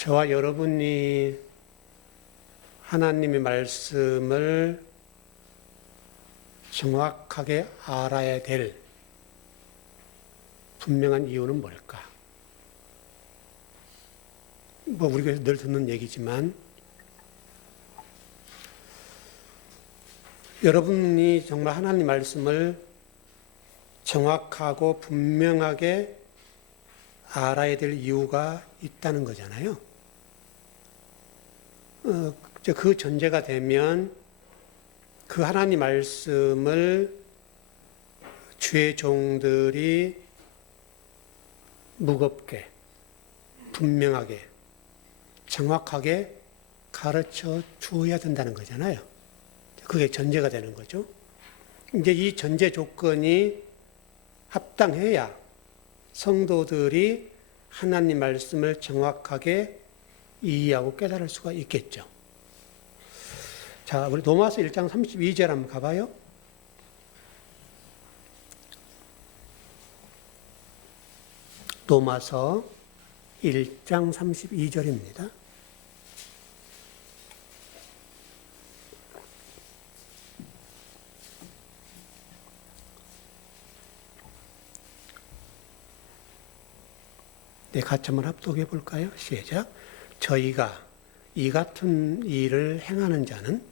저와 여러분이 하나님의 말씀을 정확하게 알아야 될 분명한 이유는 뭘까? 우리가 늘 듣는 얘기지만 여러분이 정말 하나님 말씀을 정확하고 분명하게 알아야 될 이유가 있다는 거잖아요. 그 전제가 되면 그 하나님 말씀을 주의 종들이 무겁게, 분명하게, 정확하게 가르쳐 주어야 된다는 거잖아요. 그게 전제가 되는 거죠. 이제 이 전제 조건이 합당해야 성도들이 하나님 말씀을 정확하게 이해하고 깨달을 수가 있겠죠. 자, 우리 로마서 1장 32절 한번 가봐요. 로마서 1장 32절입니다. 네, 같이 한번 합독해 볼까요? 시작. 저희가 이 같은 일을 행하는 자는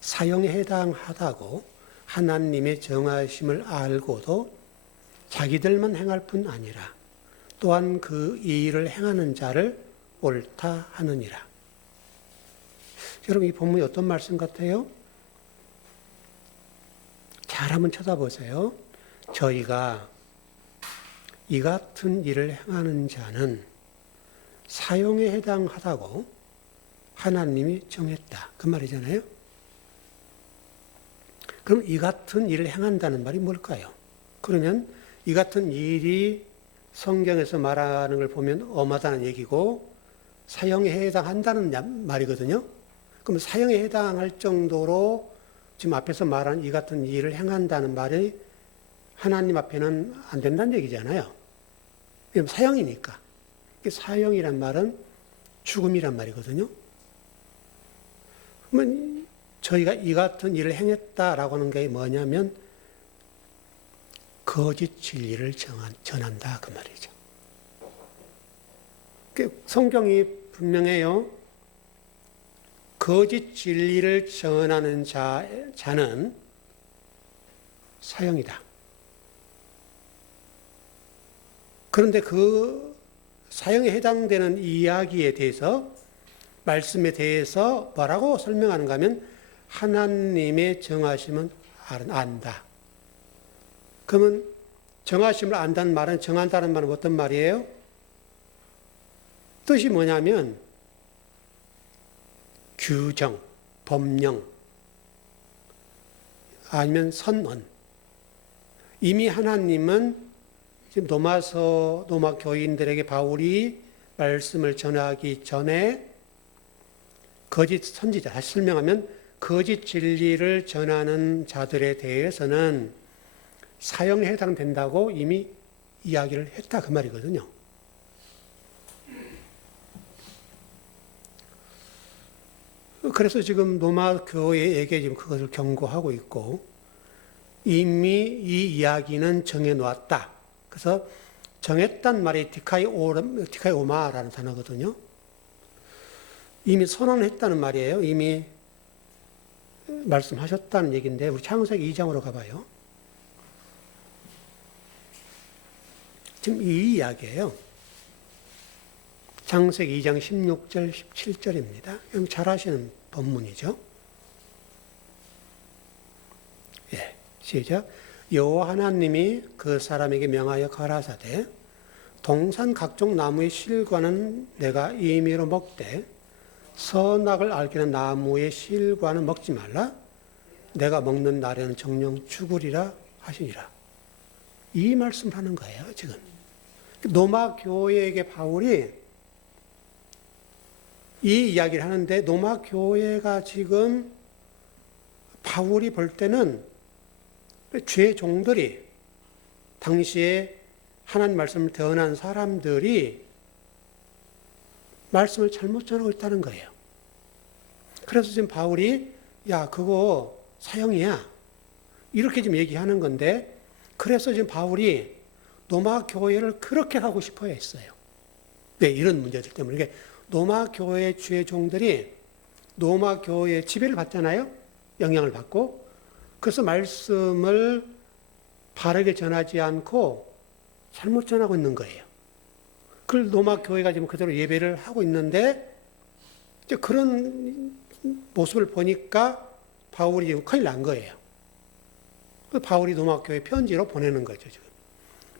사형에 해당하다고 하나님의 정하심을 알고도 자기들만 행할 뿐 아니라 또한 그 일을 행하는 자를 옳다 하느니라. 여러분, 이 본문이 어떤 말씀 같아요? 잘 한번 쳐다보세요. 저희가 이 같은 일을 행하는 자는 사형에 해당하다고 하나님이 정했다. 그 말이잖아요. 그럼 이 같은 일을 행한다는 말이 뭘까요? 그러면 이 같은 일이 성경에서 말하는 걸 보면 엄하다는 얘기고 사형에 해당한다는 말이거든요. 그럼 사형에 해당할 정도로 지금 앞에서 말한 이 같은 일을 행한다는 말이 하나님 앞에는 안 된다는 얘기잖아요. 왜냐하면 사형이니까. 사형이란 말은 죽음이란 말이거든요. 그러면 저희가 이 같은 일을 행했다라고 하는 게 뭐냐면 거짓 진리를 전한다 그 말이죠. 성경이 분명해요. 거짓 진리를 전하는 자는 사형이다. 그런데 그 사형에 해당되는 이야기에 대해서 말씀에 대해서 뭐라고 설명하는가 하면 하나님의 정하심은 안다. 그러면 정하심을 안다는 말은 정한다는 말은 어떤 말이에요? 뜻이 뭐냐면 규정, 법령 아니면 선언. 이미 하나님은 지금 로마 교인들에게 바울이 말씀을 전하기 전에 거짓 선지자, 다시 설명하면 거짓 진리를 전하는 자들에 대해서는 사형에 해당된다고 이미 이야기를 했다 그 말이거든요. 그래서 지금 로마 교회에게 지금 그것을 경고하고 있고 이미 이 이야기는 정해놓았다. 그래서 정했단 말이 디카이오마라는 단어거든요. 이미 선언했다는 말이에요. 이미 말씀하셨다는 얘기인데 우리 창세기 2장으로 가봐요. 지금 이 이야기예요. 창세기 2장 16절, 17절입니다. 잘 아시는 본문이죠. 예, 시작. 여호와 하나님이 그 사람에게 명하여 가라사대 동산 각종 나무의 실과는 내가 임의로 먹되 선악을 알게 하는 나무의 실과는 먹지 말라. 내가 먹는 날에는 정령 죽으리라 하시니라. 이 말씀을 하는 거예요, 지금. 로마 교회에게 바울이 이 이야기를 하는데 로마 교회가 지금 바울이 볼 때는 죄 종들이 당시에 하나님 말씀을 대언한 사람들이 말씀을 잘못 전하고 있다는 거예요. 그래서 지금 바울이 야, 그거 사형이야. 이렇게 지금 얘기하는 건데, 그래서 지금 바울이 로마 교회를 그렇게 하고 싶어 했어요. 네, 이런 문제들 때문에. 이게 로마 교회 주의 종들이 로마 교회의 지배를 받잖아요. 영향을 받고. 그래서 말씀을 바르게 전하지 않고 잘못 전하고 있는 거예요. 그걸 로마 교회가 지금 그대로 예배를 하고 있는데, 이제 그런 모습을 보니까 바울이 지금 큰일 난 거예요. 바울이 로마 교회 편지로 보내는 거죠, 지금.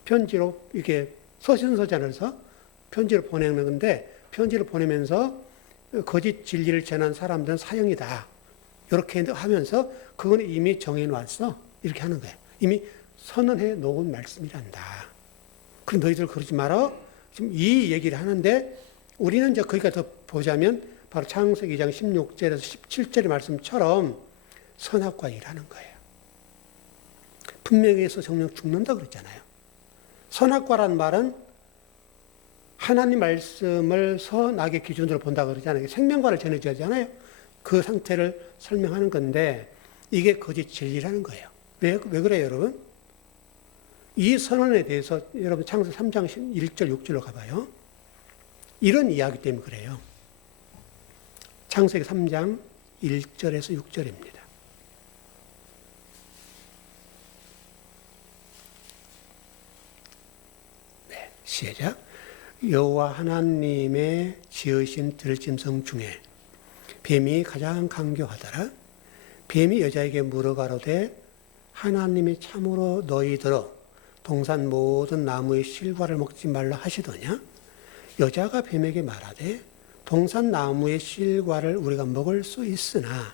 편지로 이렇게 서신서전에서 편지를 보내는 건데, 편지를 보내면서 거짓 진리를 전한 사람들은 사형이다. 이렇게 하면서 그건 이미 정해놨어. 이렇게 하는 거예요. 이미 선언해 놓은 말씀이란다. 그럼 너희들 그러지 마라. 지금 이 얘기를 하는데, 우리는 이제 거기가 더 보자면 바로 창세기 2장 16절에서 17절의 말씀처럼 선악과 일하는 거예요. 분명히서 정령 죽는다 그랬잖아요. 선악과란 말은 하나님 말씀을 선악의 기준으로 본다 그러잖아요. 생명과를 전해줘야 하잖아요. 그 상태를 설명하는 건데, 이게 거짓 진리라는 거예요. 왜 그래요, 여러분? 이 선언에 대해서 여러분 창세기 3장 1절 6절로 가봐요. 이런 이야기 때문에 그래요. 창세기 3장 1절에서 6절입니다. 네, 시작. 여호와 하나님의 지으신 들짐승 중에 뱀이 가장 강교하더라. 뱀이 여자에게 물어가로되 하나님이 참으로 너희들어 동산 모든 나무의 실과를 먹지 말라 하시더냐? 여자가 뱀에게 말하되 동산 나무의 실과를 우리가 먹을 수 있으나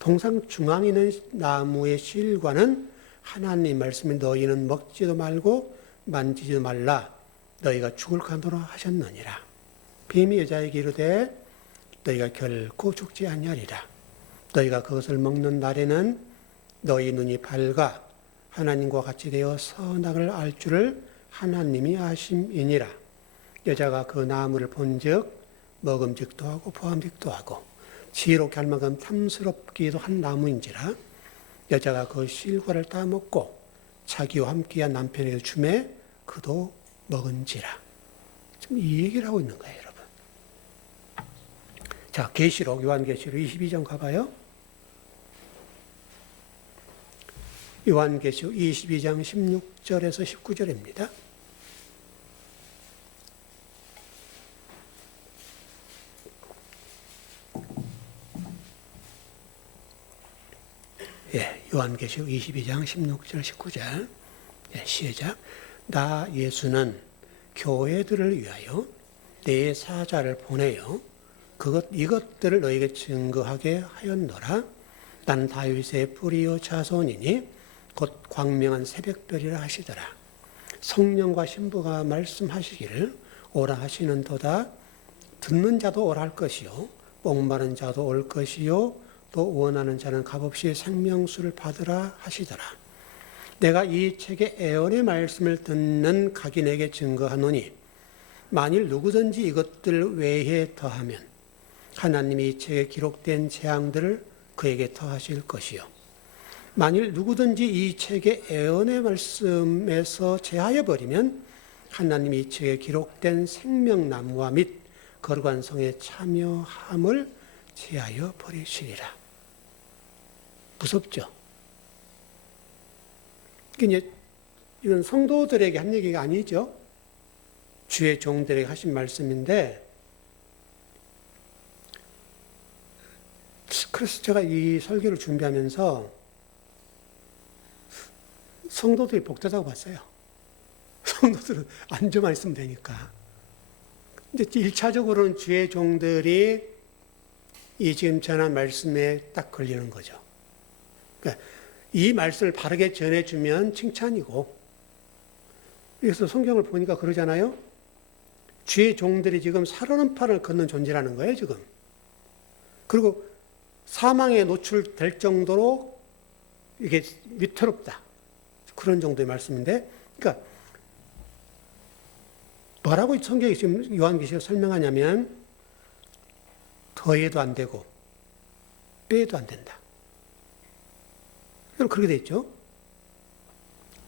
동산 중앙에 있는 나무의 실과는 하나님 말씀이 너희는 먹지도 말고 만지지도 말라 너희가 죽을 간도로 하셨느니라. 뱀이 여자에게 이르되 너희가 결코 죽지 아니하리라. 너희가 그것을 먹는 날에는 너희 눈이 밝아 하나님과 같이 되어 선악을 알 줄을 하나님이 아심이니라. 여자가 그 나무를 본즉 먹음직도 하고 보암직도 하고 지혜롭게 할 만큼 탐스럽기도 한 나무인지라. 여자가 그 실과를 따먹고 자기와 함께한 남편에게 주매 그도 먹은지라. 지금 이 얘기를 하고 있는 거예요, 여러분. 자, 계시록, 요한계시록 22장 가봐요. 요한계시록 22장 16절에서 19절입니다. 예, 요한계시록 22장 16절 19절. 예, 시작. 나 예수는 교회들을 위하여 내 사자를 보내요. 이것들을 너에게 증거하게 하였노라. 나는 다윗의 뿌리요 자손이니 곧 광명한 새벽별이라 하시더라. 성령과 신부가 말씀하시기를 오라 하시는도다. 듣는 자도 오라 할 것이요 목마른 자도 올 것이요 또 원하는 자는 값없이 생명수를 받으라 하시더라. 내가 이 책의 애언의 말씀을 듣는 각인에게 증거하노니 만일 누구든지 이것들 외에 더하면 하나님이 이 책에 기록된 재앙들을 그에게 더하실 것이요 만일 누구든지 이 책의 애언의 말씀에서 제하여 버리면 하나님이 이 책에 기록된 생명나무와 및 거룩한 성에 참여함을 제하여 버리시리라. 무섭죠? 이건 성도들에게 한 얘기가 아니죠. 주의 종들에게 하신 말씀인데, 그래서 제가 이 설교를 준비하면서 성도들이 복되다고 봤어요. 성도들은 앉아만 있으면 되니까. 이제 1차적으로는 주의 종들이 이 지금 전한 말씀에 딱 걸리는 거죠. 그러니까 이 말씀을 바르게 전해주면 칭찬이고, 그래서 성경을 보니까 그러잖아요. 주의 종들이 지금 살아는 판을 걷는 존재라는 거예요, 지금. 그리고 사망에 노출될 정도로 이게 위태롭다. 그런 정도의 말씀인데, 그러니까 뭐라고 성경이 지금 요한계시록 설명하냐면 더해도 안 되고 빼도 안 된다. 그럼 그렇게 돼 있죠.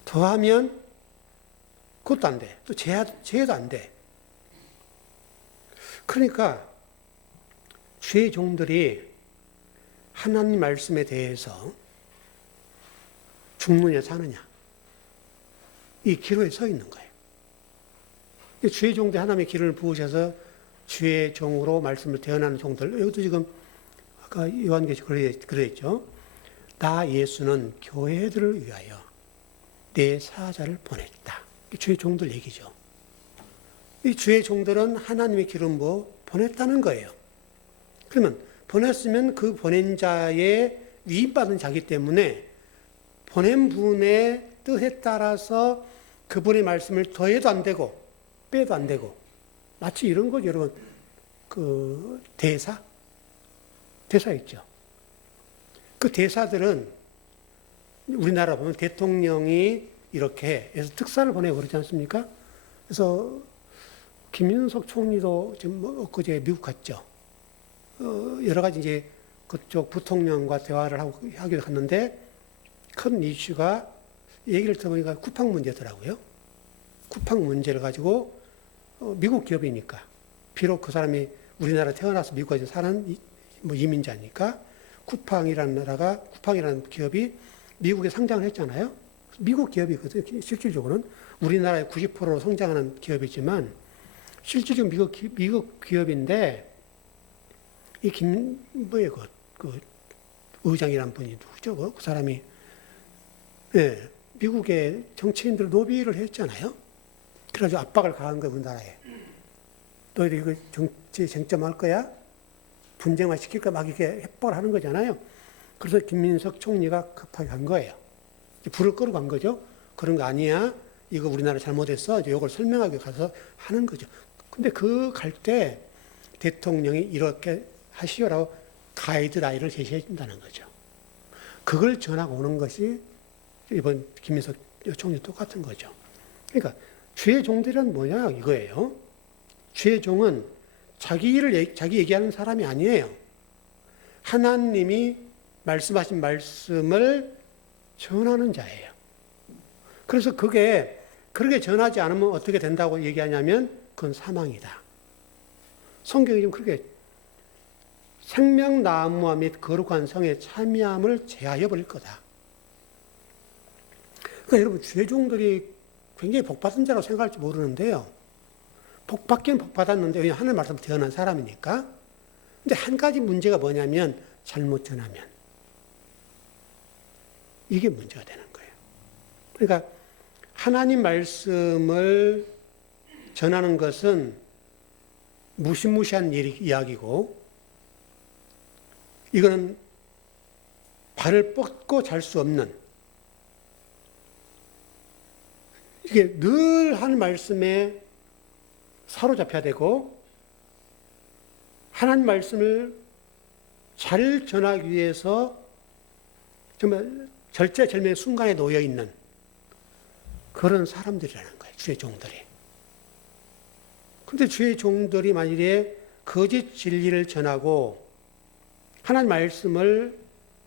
더하면 그것도 안 돼. 또 제해도 안 돼. 그러니까 주의 종들이 하나님 말씀에 대해서 죽느냐 사느냐 이 기로에 서 있는 거예요. 주의 종들 하나님의 기름을 부으셔서 주의 종으로 말씀을 대언하는 종들, 이것도 지금 아까 요한계시록 그래 있죠. 나 예수는 교회들을 위하여 내 사자를 보냈다. 주의 종들 얘기죠. 이 주의 종들은 하나님의 기름 부어 보냈다는 거예요. 그러면 보냈으면 그 보낸 자의 위임받은 자기 때문에 보낸 분의 뜻에 따라서 그분의 말씀을 더해도 안 되고 빼도 안 되고 마치 이런 거죠, 여러분. 그 대사 있죠. 그 대사들은 우리나라 보면 대통령이 이렇게 해서 특사를 보내고 그러지 않습니까? 그래서 김윤석 총리도 지금 엊그제 미국 갔죠. 여러 가지 이제 그쪽 부통령과 대화를 하기로 갔는데 큰 이슈가 얘기를 들어보니까 쿠팡 문제더라고요. 쿠팡 문제를 가지고 미국 기업이니까 비록 그 사람이 우리나라 태어나서 미국에 사는 이민자니까 쿠팡이라는 기업이 미국에 상장을 했잖아요. 미국 기업이거든요. 실질적으로는 우리나라의 90% 성장하는 기업이지만 실질적으로 미국 기업인데 이 그 의장이란 분이 누구죠? 그 사람이 미국의 정치인들 로비를 했잖아요. 그래가지고 압박을 가한 거예요, 우리나라에. 너희들 이거 정치 쟁점할 거야? 분쟁만 시킬 거야? 막 이렇게 협박을 하는 거잖아요. 그래서 김민석 총리가 급하게 간 거예요. 불을 끄고 간 거죠. 그런 거 아니야. 이거 우리나라 잘못했어. 이제 이걸 설명하기 가서 하는 거죠. 근데 그 갈 때 대통령이 이렇게 하시오라고 가이드라인을 제시해 준다는 거죠. 그걸 전하고 오는 것이 이번 김민석 총리 똑같은 거죠. 그러니까 주의 종들은 뭐냐 이거예요. 주의 종은 자기 얘기하는 사람이 아니에요. 하나님이 말씀하신 말씀을 전하는 자예요. 그래서 그게 그렇게 전하지 않으면 어떻게 된다고 얘기하냐면 그건 사망이다. 성경이 좀 그렇게 생명나무와 및 거룩한 성의 참여함을 제하여 버릴 거다. 그러니까 여러분 주의 종들이 굉장히 복받은 자라고 생각할지 모르는데요. 복받긴 복받았는데 왜냐하면 하늘 말씀을 대언한 사람이니까. 근데 한 가지 문제가 뭐냐면 잘못 전하면 이게 문제가 되는 거예요. 그러니까 하나님 말씀을 전하는 것은 무시무시한 이야기고 이거는 발을 뻗고 잘 수 없는 이게 늘 하는 말씀에 사로잡혀야 되고 하나님 말씀을 잘 전하기 위해서 정말 절제절명의 순간에 놓여 있는 그런 사람들이라는 거예요. 주의 종들이. 그런데 주의 종들이 만일에 거짓 진리를 전하고 하나님 말씀을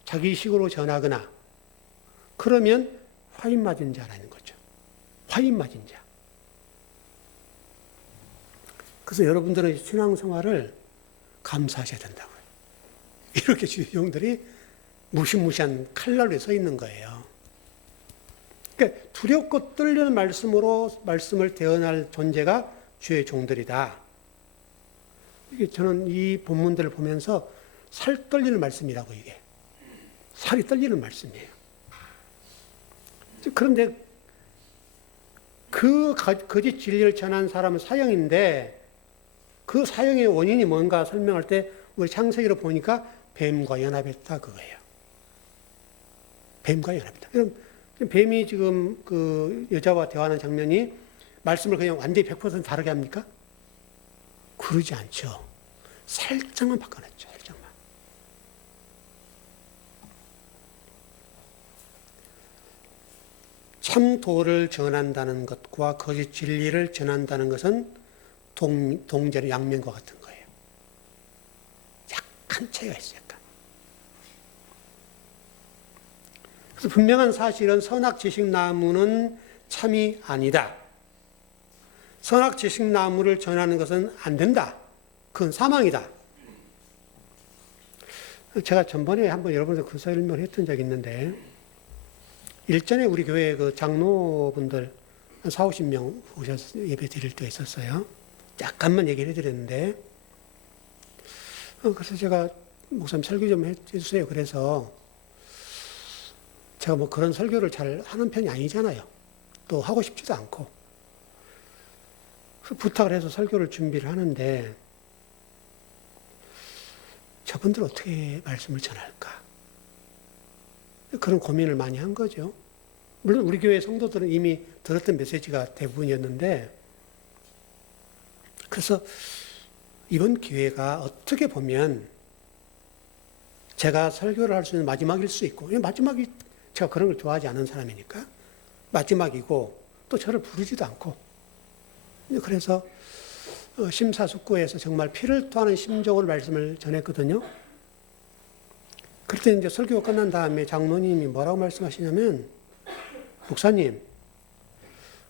자기식으로 전하거나 그러면 화인 맞은 자라는 거죠. 화인 맞은 자. 그래서 여러분들은 신앙생활을 감사하셔야 된다고요. 이렇게 주의 종들이 무시무시한 칼날에 서 있는 거예요. 그러니까 두렵고 떨리는 말씀으로 말씀을 대언할 존재가 주의 종들이다. 이게 저는 이 본문들을 보면서 살 떨리는 말씀이라고 이게. 살이 떨리는 말씀이에요. 그런데 그 거짓 진리를 전한 사람은 사형인데 그 사형의 원인이 뭔가 설명할 때 우리 창세기로 보니까 뱀과 연합했다 그거예요. 뱀과 연합했다. 그럼 뱀이 지금 그 여자와 대화하는 장면이 말씀을 그냥 완전히 100% 다르게 합니까? 그러지 않죠. 살짝만 바꿔놨죠. 살짝만. 참 도를 전한다는 것과 거짓 진리를 전한다는 것은 동전의 양면과 같은 거예요. 큰 차이가 있어요. 그래서 분명한 사실은 선악지식나무는 참이 아니다. 선악지식나무를 전하는 것은 안 된다. 그건 사망이다. 제가 전번에 한번 여러분들 그 설명을 했던 적이 있는데, 일전에 우리 교회 그 장로분들 한 4, 50명 오셔서 예배 드릴 때가 있었어요. 잠깐만 얘기를 해드렸는데, 그래서 제가 목사님 설교 좀 해주세요. 그래서 제가 뭐 그런 설교를 잘 하는 편이 아니잖아요. 또 하고 싶지도 않고. 그래서 부탁을 해서 설교를 준비를 하는데, 저분들 어떻게 말씀을 전할까? 그런 고민을 많이 한 거죠. 물론 우리 교회 성도들은 이미 들었던 메시지가 대부분이었는데, 그래서 이번 기회가 어떻게 보면 제가 설교를 할 수 있는 마지막일 수 있고, 마지막이 제가 그런 걸 좋아하지 않은 사람이니까 마지막이고, 또 저를 부르지도 않고, 그래서 심사숙고해서 정말 피를 토하는 심정으로 말씀을 전했거든요. 그때 이제 설교가 끝난 다음에 장로님이 뭐라고 말씀하시냐면, 목사님,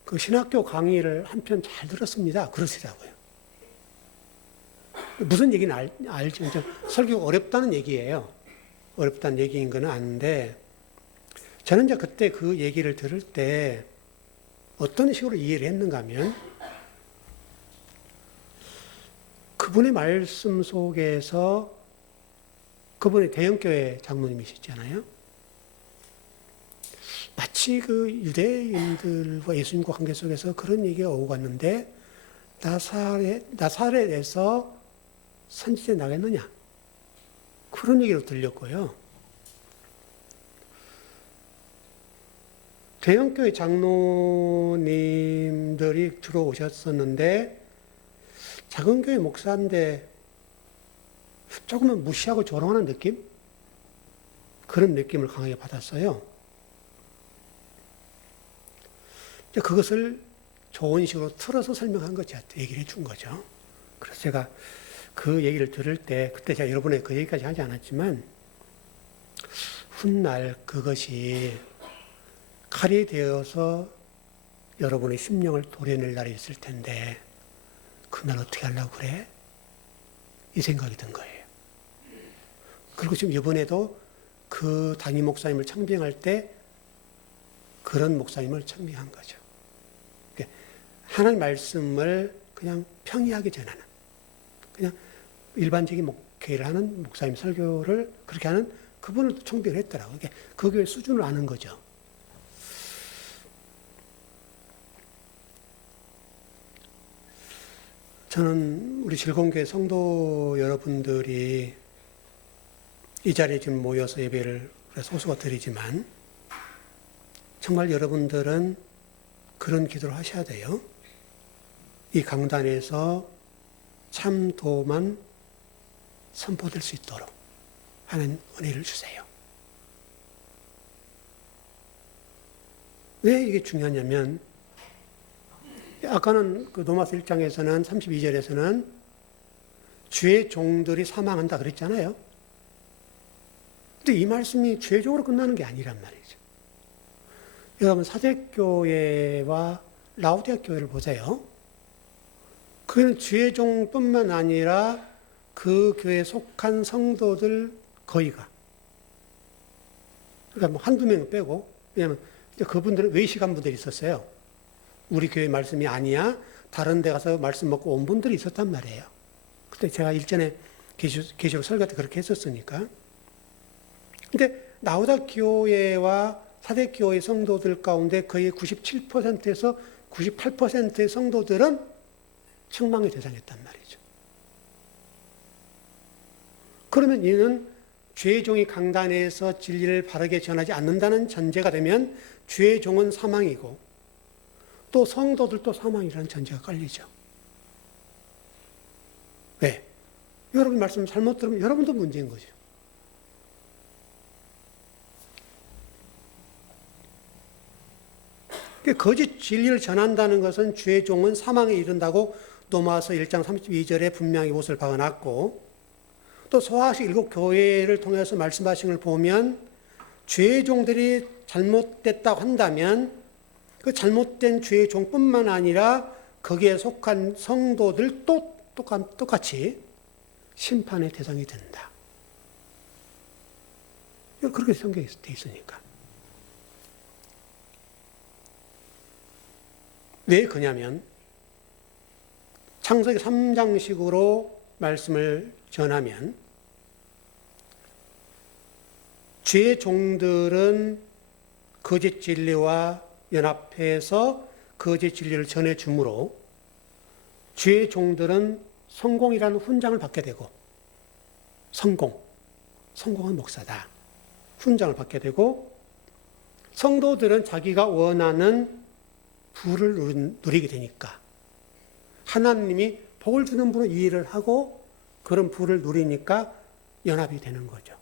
그 신학교 강의를 한 편 잘 들었습니다. 그러시더라고요. 무슨 얘기는 알죠. 설교가 어렵다는 얘기예요. 어렵다는 얘기인 건 아는데, 저는 이제 그때 그 얘기를 들을 때 어떤 식으로 이해를 했는가 하면, 그분의 말씀 속에서 그분이 대형교회 장로님이시잖아요. 마치 그 유대인들과 예수님과 관계 속에서 그런 얘기가 오고 갔는데, 나사렛에서 선지자 나겠느냐? 그런 얘기로 들렸고요. 대형교회 장로님들이 들어오셨었는데, 작은 교회 목사인데 조금은 무시하고 조롱하는 느낌? 그런 느낌을 강하게 받았어요. 그것을 좋은 식으로 틀어서 설명한 거죠. 얘기를 해준 거죠. 그래서 제가 그 얘기를 들을 때, 그때 제가 여러분에 그 얘기까지 하지 않았지만, 훗날 그것이 칼이 되어서 여러분의 심령을 도려낼 날이 있을 텐데, 그날 어떻게 하려고 그래? 이 생각이 든 거예요. 그리고 지금 이번에도 그 담임 목사님을 청빙할 때 그런 목사님을 청빙한 거죠. 하나님 말씀을 그냥 평이하게 전하는, 그냥 일반적인 목회를 하는 목사님 설교를 그렇게 하는 그분을 청빙을 했더라고요. 그 교회 수준을 아는 거죠. 저는 우리 즐거운교회 성도 여러분들이 이 자리에 지금 모여서 예배를 소수가 드리지만, 정말 여러분들은 그런 기도를 하셔야 돼요. 이 강단에서 참도만 선포될 수 있도록 하는 은혜를 주세요. 왜 이게 중요하냐면, 아까는 그 로마서 1장에서는 32절에서는 주의 종들이 사망한다 그랬잖아요. 근데 이 말씀이 죄종으로 끝나는 게 아니란 말이죠. 여러분 사대교회와 라오디아 교회를 보세요. 그는 죄종뿐만 아니라 그 교회에 속한 성도들 거의가, 그러니까 뭐 한두 명 빼고, 왜냐하면 그분들은 외식한 분들이 있었어요. 우리 교회 말씀이 아니야, 다른 데 가서 말씀 먹고 온 분들이 있었단 말이에요. 그때 제가 일전에 계시록 설교 때 그렇게 했었으니까. 근데 라오디아 교회와 사대교회 성도들 가운데 거의 97%에서 98%의 성도들은 책망의 대상이었단 말이죠. 그러면 이는 죄종이 강단에서 진리를 바르게 전하지 않는다는 전제가 되면 죄종은 사망이고, 또 성도들도 사망이라는 전제가 깔리죠. 왜? 여러분 말씀 잘못 들으면 여러분도 문제인 거죠. 거짓 진리를 전한다는 것은 죄종은 사망에 이른다고 로마서 1장 32절에 분명히 못을 박아놨고, 또 또 소아식 일곱 교회를 통해서 말씀하신 걸 보면 죄의 종들이 잘못됐다고 한다면 그 잘못된 죄의 종뿐만 아니라 거기에 속한 성도들도 똑같이 심판의 대상이 된다. 그렇게 성경에 되어 있으니까. 왜 그러냐면 창세기 3장식으로 말씀을 전하면 죄의 종들은 거짓 진리와 연합해서 거짓 진리를 전해주므로 죄의 종들은 성공이라는 훈장을 받게 되고 성공은 목사다. 훈장을 받게 되고 성도들은 자기가 원하는 부를 누리게 되니까 하나님이 복을 주는 분으로 이해를 하고 그런 부를 누리니까 연합이 되는 거죠.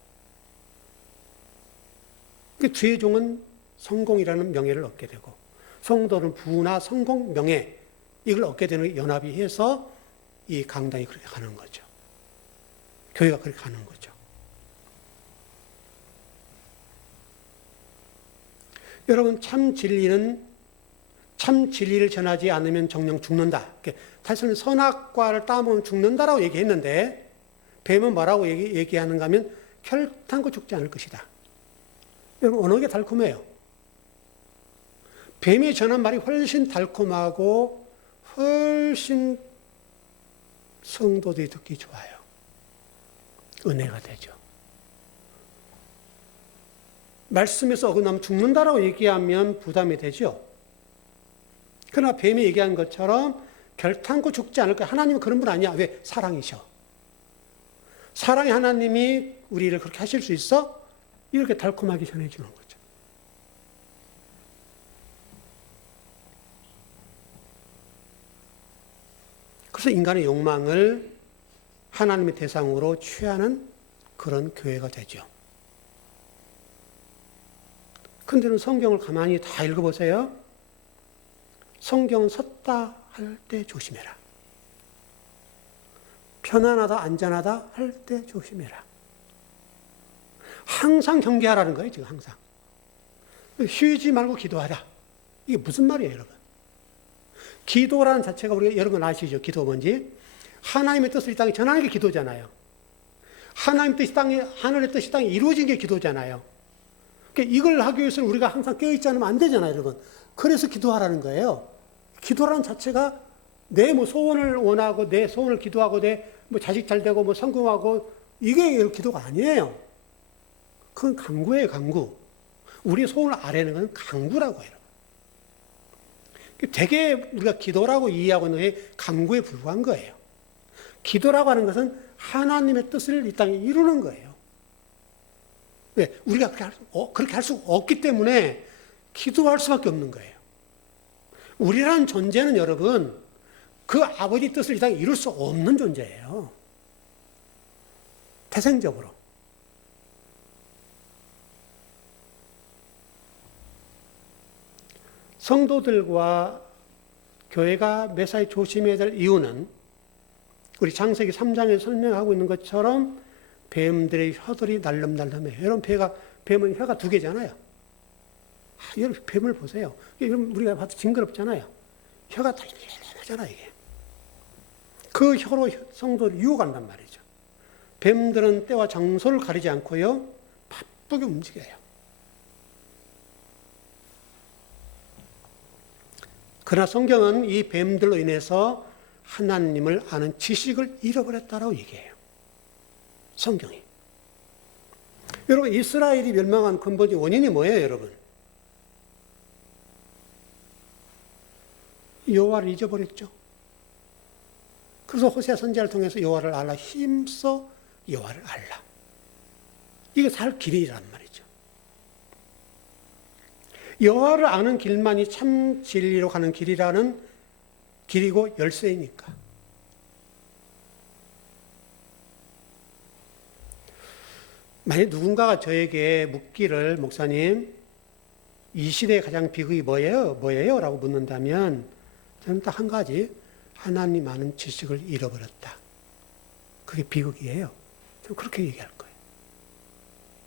죄의 종은 성공이라는 명예를 얻게 되고 성도는 부나 성공, 명예 이걸 얻게 되는 연합이 해서 이 강단이 그렇게 가는 거죠. 교회가 그렇게 가는 거죠. 여러분 참 진리를 전하지 않으면 정녕 죽는다. 사실은 선악과를 따먹으면 죽는다라고 얘기했는데 뱀은 뭐라고 얘기하는가 하면 결단코 죽지 않을 것이다. 여러분 어느 게 달콤해요? 뱀이 전한 말이 훨씬 달콤하고 훨씬 성도들이 듣기 좋아요. 은혜가 되죠. 말씀에서 어긋나면 죽는다라고 얘기하면 부담이 되죠. 그러나 뱀이 얘기한 것처럼 결탄코 죽지 않을 거야. 하나님은 그런 분 아니야. 왜? 사랑이셔. 사랑의 하나님이 우리를 그렇게 하실 수 있어? 이렇게 달콤하게 전해주는 거죠. 그래서 인간의 욕망을 하나님의 대상으로 취하는 그런 교회가 되죠. 근데는 성경을 가만히 다 읽어보세요. 성경은 섰다 할 때 조심해라. 편안하다, 안전하다 할 때 조심해라. 항상 경계하라는 거예요, 지금 항상. 쉬지 말고 기도하라. 이게 무슨 말이에요, 여러분? 기도라는 자체가 우리가 여러분 아시죠? 기도 뭔지? 하나님의 뜻을 이 땅에 전하는 게 기도잖아요. 하나님의 뜻이 하늘의 뜻이 땅에 이루어진 게 기도잖아요. 그러니까 이걸 하기 위해서는 우리가 항상 깨어있지 않으면 안 되잖아요, 여러분. 그래서 기도하라는 거예요. 기도라는 자체가 내 소원을 원하고 내 소원을 기도하고 내 자식 잘 되고 성공하고 이게 기도가 아니에요. 그건 강구예요, 강구. 우리의 소원을 아뢰는 건 강구라고 해요. 되게 우리가 기도라고 이해하고 있는 게 강구에 불과한 거예요. 기도라고 하는 것은 하나님의 뜻을 이 땅에 이루는 거예요. 왜? 우리가 그렇게 할 수 없기 때문에 기도할 수밖에 없는 거예요. 우리라는 존재는 여러분, 그 아버지 뜻을 이 땅에 이룰 수 없는 존재예요. 태생적으로. 성도들과 교회가 매사에 조심해야 될 이유는 우리 창세기 3장에 설명하고 있는 것처럼 뱀들의 혀들이 날름날름해요. 여러분 뱀은 혀가 두 개잖아요. 여러분 뱀을 보세요. 여러분 우리가 봐도 징그럽잖아요. 혀가 다 이래잖아요, 이게. 그 혀로 성도를 유혹한단 말이죠. 뱀들은 때와 장소를 가리지 않고요, 바쁘게 움직여요. 그러나 성경은 이 뱀들로 인해서 하나님을 아는 지식을 잃어버렸다라고 얘기해요. 성경이. 여러분, 이스라엘이 멸망한 근본적인 원인이 뭐예요, 여러분? 여호와를 잊어버렸죠. 그래서 호세아 선지자를 통해서 여호와를 알라, 힘써 여호와를 알라. 이게 살 길이란 말이죠. 여호와를 아는 길만이 참 진리로 가는 길이고 열쇠이니까. 만약 누군가가 저에게 묻기를, 목사님, 이 시대의 가장 비극이 뭐예요? 라고 묻는다면 저는 딱 한 가지, 하나님 아는 지식을 잃어버렸다. 그게 비극이에요. 좀 그렇게 얘기할 거예요.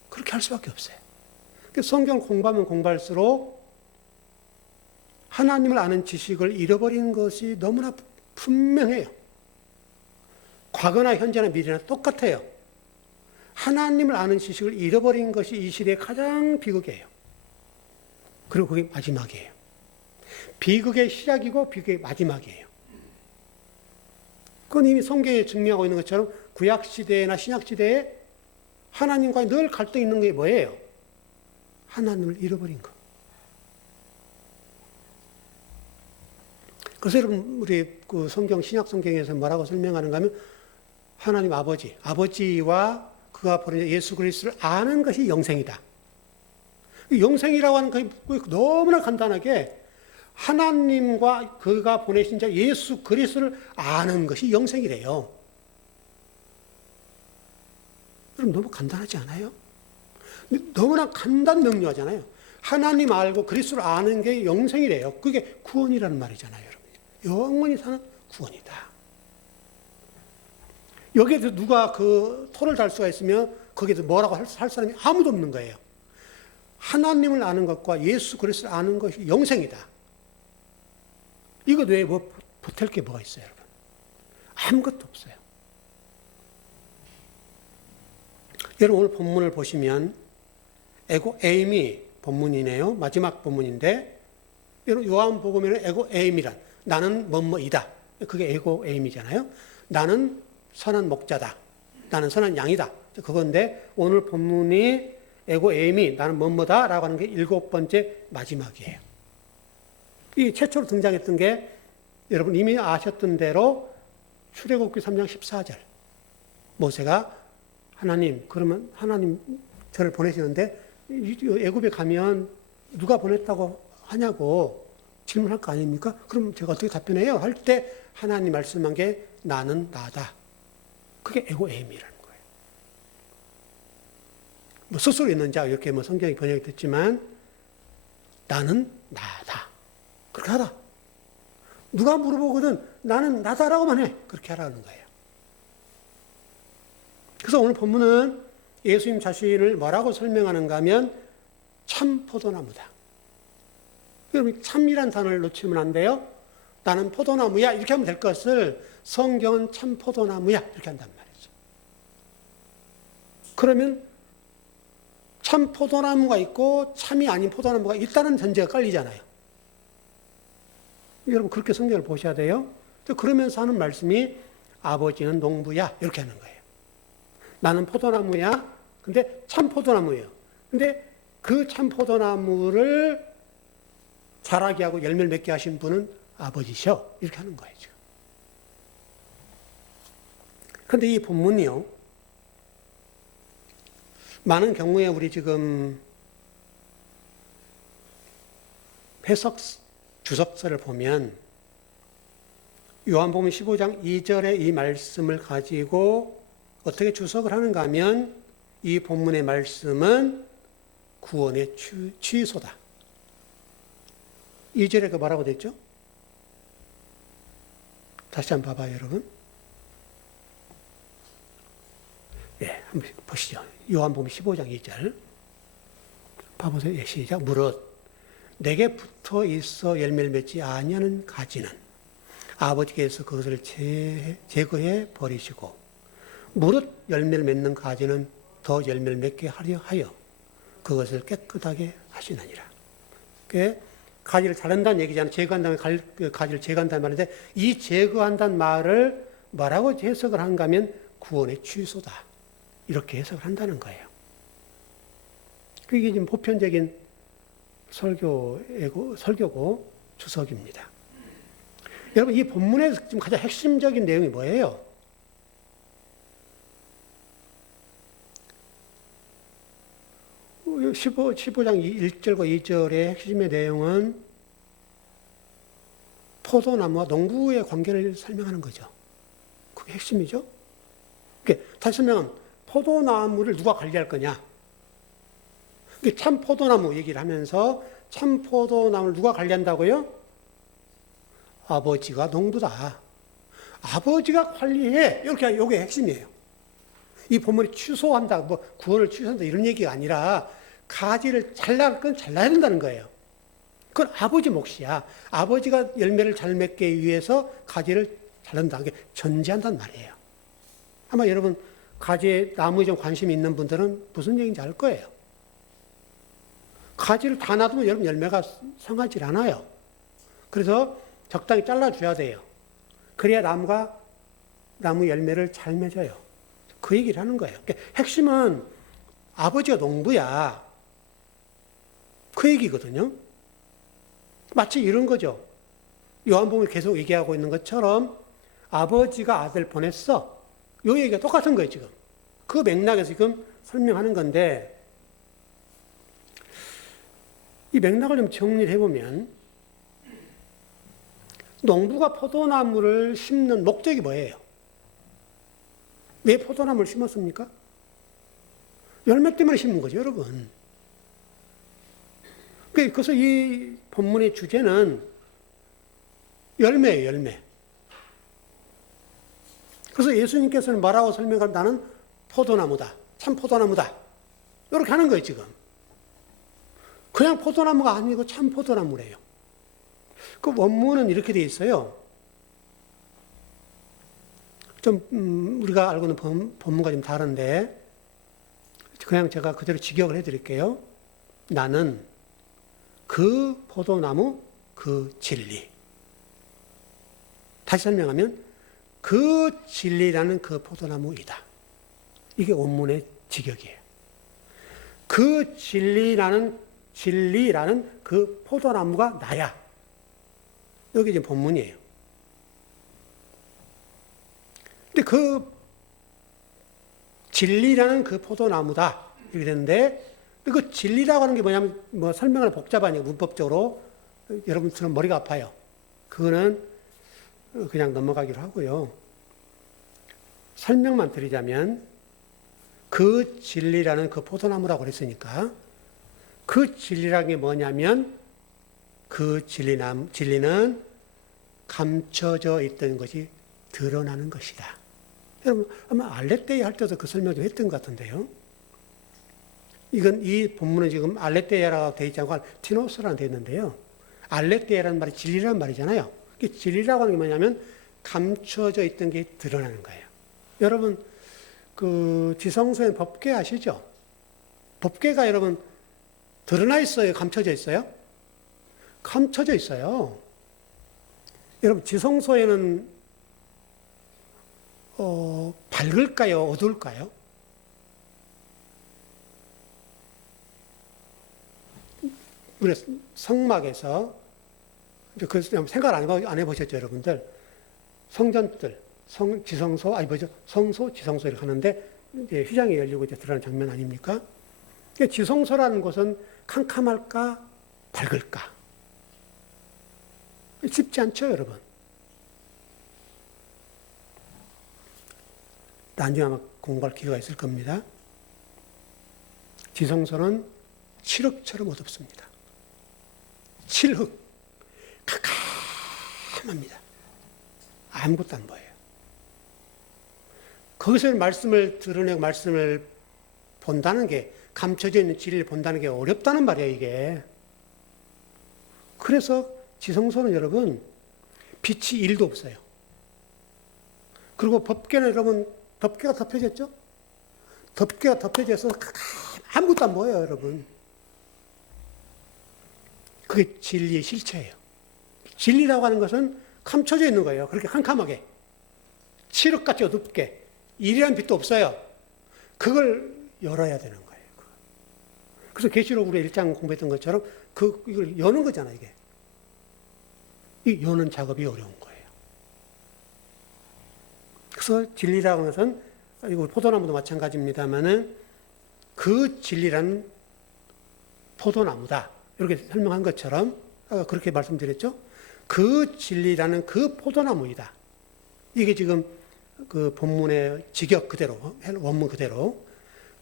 그렇게 할 수밖에 없어요. 성경을 공부하면 공부할수록 하나님을 아는 지식을 잃어버리는 것이 너무나 분명해요. 과거나 현재나 미래나 똑같아요. 하나님을 아는 지식을 잃어버린 것이 이 시대의 가장 비극이에요. 그리고 그게 마지막이에요. 비극의 시작이고 비극의 마지막이에요. 그건 이미 성경에 증명하고 있는 것처럼 구약시대나 신약시대에 하나님과 늘 갈등이 있는 게 뭐예요? 하나님을 잃어버린 것. 그래서 여러분, 우리 그 성경, 신약 성경에서 뭐라고 설명하는가 하면 하나님 아버지와 그가 보낸 예수 그리스도를 아는 것이 영생이다. 영생이라고 하는 것이 너무나 간단하게 하나님과 그가 보내신 자 예수 그리스도를 아는 것이 영생이래요. 그럼 너무 간단하지 않아요? 너무나 간단 명료하잖아요. 하나님 알고 그리스도를 아는 게 영생이래요. 그게 구원이라는 말이잖아요, 여러분. 영원히 사는 구원이다. 여기에서 누가 그 토를 달 수가 있으면 거기에서 뭐라고 할 사람이 아무도 없는 거예요. 하나님을 아는 것과 예수 그리스도를 아는 것이 영생이다. 이거 외에 뭐 보탤 게 뭐가 있어요, 여러분? 아무것도 없어요. 여러분 오늘 본문을 보시면 에고 에임이 본문이네요. 마지막 본문인데 여러분 요한복음에는 에고 에임이란 나는 뭐뭐이다. 그게 에고 에임이잖아요. 나는 선한 목자다. 나는 선한 양이다. 그건데 오늘 본문이 에고 에임이 나는 뭐뭐다라고 하는 게 7번째 마지막이에요. 이 최초로 등장했던 게 여러분 이미 아셨던 대로 출애굽기 3장 14절. 모세가 하나님, 그러면 하나님 저를 보내시는데 애굽에 가면 누가 보냈다고 하냐고 질문할 거 아닙니까? 그럼 제가 어떻게 답변해요? 할 때 하나님 말씀한 게 나는 나다. 그게 에고에임이라는 거예요. 뭐 스스로 있는 자 이렇게 뭐 성경이 번역이 됐지만 나는 나다. 그렇게 하라. 누가 물어보거든 나는 나다라고만 해. 그렇게 하라는 거예요. 그래서 오늘 본문은 예수님 자신을 뭐라고 설명하는가 하면 참 포도나무다. 여러분 참이란 단어를 놓치면 안 돼요. 나는 포도나무야 이렇게 하면 될 것을 성경은 참 포도나무야 이렇게 한단 말이죠. 그러면 참 포도나무가 있고 참이 아닌 포도나무가 있다는 전제가 깔리잖아요. 여러분 그렇게 성경을 보셔야 돼요. 그러면서 하는 말씀이 아버지는 농부야 이렇게 하는 거예요. 나는 포도나무야. 근데 참 포도나무예요. 근데 그 참 포도나무를 자라게 하고 열매를 맺게 하신 분은 아버지셔. 이렇게 하는 거예요, 지금. 근데 이 본문이요. 많은 경우에 우리 지금 해석 주석서를 보면 요한복음 15장 2절의 이 말씀을 가지고 어떻게 주석을 하는가 하면 이 본문의 말씀은 구원의 취소다. 2절에 그 뭐라고 됐죠? 다시 한번 봐봐요, 여러분. 예, 한번 보시죠. 요한복음 15장 2절. 봐보세요. 예, 시작. 무릇 내게 붙어 있어 열매를 맺지 아니하는 가지는 아버지께서 그것을 제거해 버리시고 무릇 열매를 맺는 가지는 더 열매를 맺게 하려 하여 그것을 깨끗하게 하시느니라. 그게 가지를 자른다는 얘기잖아요. 제거한다면 가지를 제거한다는 말인데 이 제거한다는 말을 뭐라고 해석을 한가 하면 구원의 취소다. 이렇게 해석을 한다는 거예요. 그게 지금 보편적인 설교고 주석입니다. 여러분 이 본문에서 지금 가장 핵심적인 내용이 뭐예요? 어, 15장 1절과 2절의 핵심의 내용은 포도나무와 농부의 관계를 설명하는 거죠. 그게 핵심이죠. 다시 설명하면 포도나무를 누가 관리할 거냐. 참 포도나무 얘기를 하면서 참 포도나무를 누가 관리한다고요? 아버지가 농부다. 아버지가 관리해. 이렇게 이게 핵심이에요. 이 본문이 취소한다, 뭐 구원을 취소한다 이런 얘기가 아니라 가지를 잘날 건 잘라야 된다는 거예요. 그건 아버지 몫이야. 아버지가 열매를 잘 맺기 위해서 가지를 자른다. 게 전제한단 말이에요. 아마 여러분 가지에 나무에 좀 관심이 있는 분들은 무슨 얘기인지 알 거예요. 가지를 다 놔두면 여러분 열매가 성하지 않아요. 그래서 적당히 잘라줘야 돼요. 그래야 나무 열매를 잘 맺어요. 그 얘기를 하는 거예요. 그러니까 핵심은 아버지가 농부야. 그 얘기거든요. 마치 이런 거죠. 요한복음을 계속 얘기하고 있는 것처럼 아버지가 아들 보냈어. 요 얘기가 똑같은 거예요, 지금. 그 맥락에서 지금 설명하는 건데, 이 맥락을 좀 정리를 해보면, 농부가 포도나무를 심는 목적이 뭐예요? 왜 포도나무를 심었습니까? 열매 때문에 심는 거죠, 여러분. 그래서 이 본문의 주제는 열매예요, 열매. 그래서 예수님께서는 뭐라고 설명하면 나는 포도나무다. 참 포도나무다. 이렇게 하는 거예요, 지금. 그냥 포도나무가 아니고 참 포도나무래요. 그 원문은 이렇게 되어 있어요. 좀, 우리가 알고 있는 본문과 좀 다른데, 그냥 제가 그대로 직역을 해드릴게요. 나는 그 포도나무, 그 진리. 다시 설명하면, 그 진리라는 그 포도나무이다. 이게 원문의 직역이에요. 그 진리라는 그 포도나무가 나야. 여기 지금 본문이에요. 근데 그 진리라는 그 포도나무다. 이렇게 되는데, 그 진리라고 하는 게 뭐냐면, 뭐 설명을 복잡하니까 문법적으로 여러분처럼 머리가 아파요. 그거는 그냥 넘어가기로 하고요. 설명만 드리자면, 그 진리라는 그 포도나무라고 그랬으니까, 그 진리라는 게 뭐냐면, 그 진리는 감춰져 있던 것이 드러나는 것이다. 여러분, 아마 알레테이아 할 때도 그 설명 좀 했던 것 같은데요. 이 본문은 지금 알레테이아라고 되어 있지 않고 티노스라고 되어 있는데요. 알레테이아라는 말이 진리라는 말이잖아요. 진리라고 하는 게 뭐냐면 감춰져 있던 게 드러나는 거예요. 여러분, 그 지성소에 법궤 아시죠? 법궤가 여러분 드러나 있어요? 감춰져 있어요? 감춰져 있어요. 여러분, 지성소에는 밝을까요? 어두울까요? 우리 성막에서, 그 생각 안 해보셨죠, 여러분들? 성전들, 성소, 지성소 이렇게 하는데, 이제 휘장이 열리고 이제 들어가는 장면 아닙니까? 지성소라는 곳은 캄캄할까, 밝을까? 쉽지 않죠, 여러분? 나중에 아마 공부할 기회가 있을 겁니다. 지성소는 칠흑처럼 어둡습니다. 칠흑. 캄캄합니다. 아무것도 안 보여요. 거기서 말씀을 드러내고 말씀을 본다는 게, 감춰져 있는 진리를 본다는 게 어렵다는 말이에요, 이게. 그래서 지성소는 여러분, 빛이 1도 없어요. 그리고 법궤는 여러분, 덮개가 덮여졌죠? 덮개가 덮여져서 아무것도 안 보여요, 여러분. 그게 진리의 실체예요. 진리라고 하는 것은 감춰져 있는 거예요. 그렇게 캄캄하게. 칠흑같이 어둡게. 일이란 빛도 없어요. 그걸 열어야 되는 거예요. 그래서 계시록 우리 1장 공부했던 것처럼 이걸 여는 거잖아요, 이게. 이 여는 작업이 어려운 거예요. 그래서 진리라고 하는 것은, 이거 포도나무도 마찬가지입니다만은, 그 진리라는 포도나무다. 이렇게 설명한 것처럼, 아까 그렇게 말씀드렸죠? 그 진리라는 그 포도나무이다. 이게 지금 그 본문의 직역 그대로, 원문 그대로,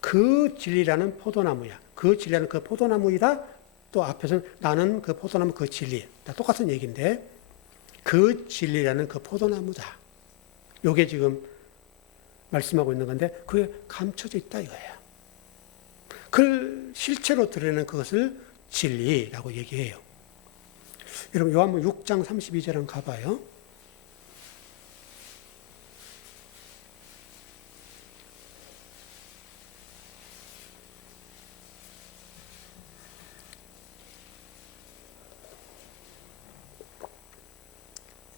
그 진리라는 포도나무야. 그 진리라는 그 포도나무이다. 또 앞에서는 나는 그 포도나무 그 진리. 다 똑같은 얘기인데, 그 진리라는 그 포도나무다. 요게 지금 말씀하고 있는 건데 그게 감춰져 있다 이거예요. 그걸 실체로 드러내는 그것을 진리라고 얘기해요. 여러분 요한복음 6장 32절 한번 가봐요.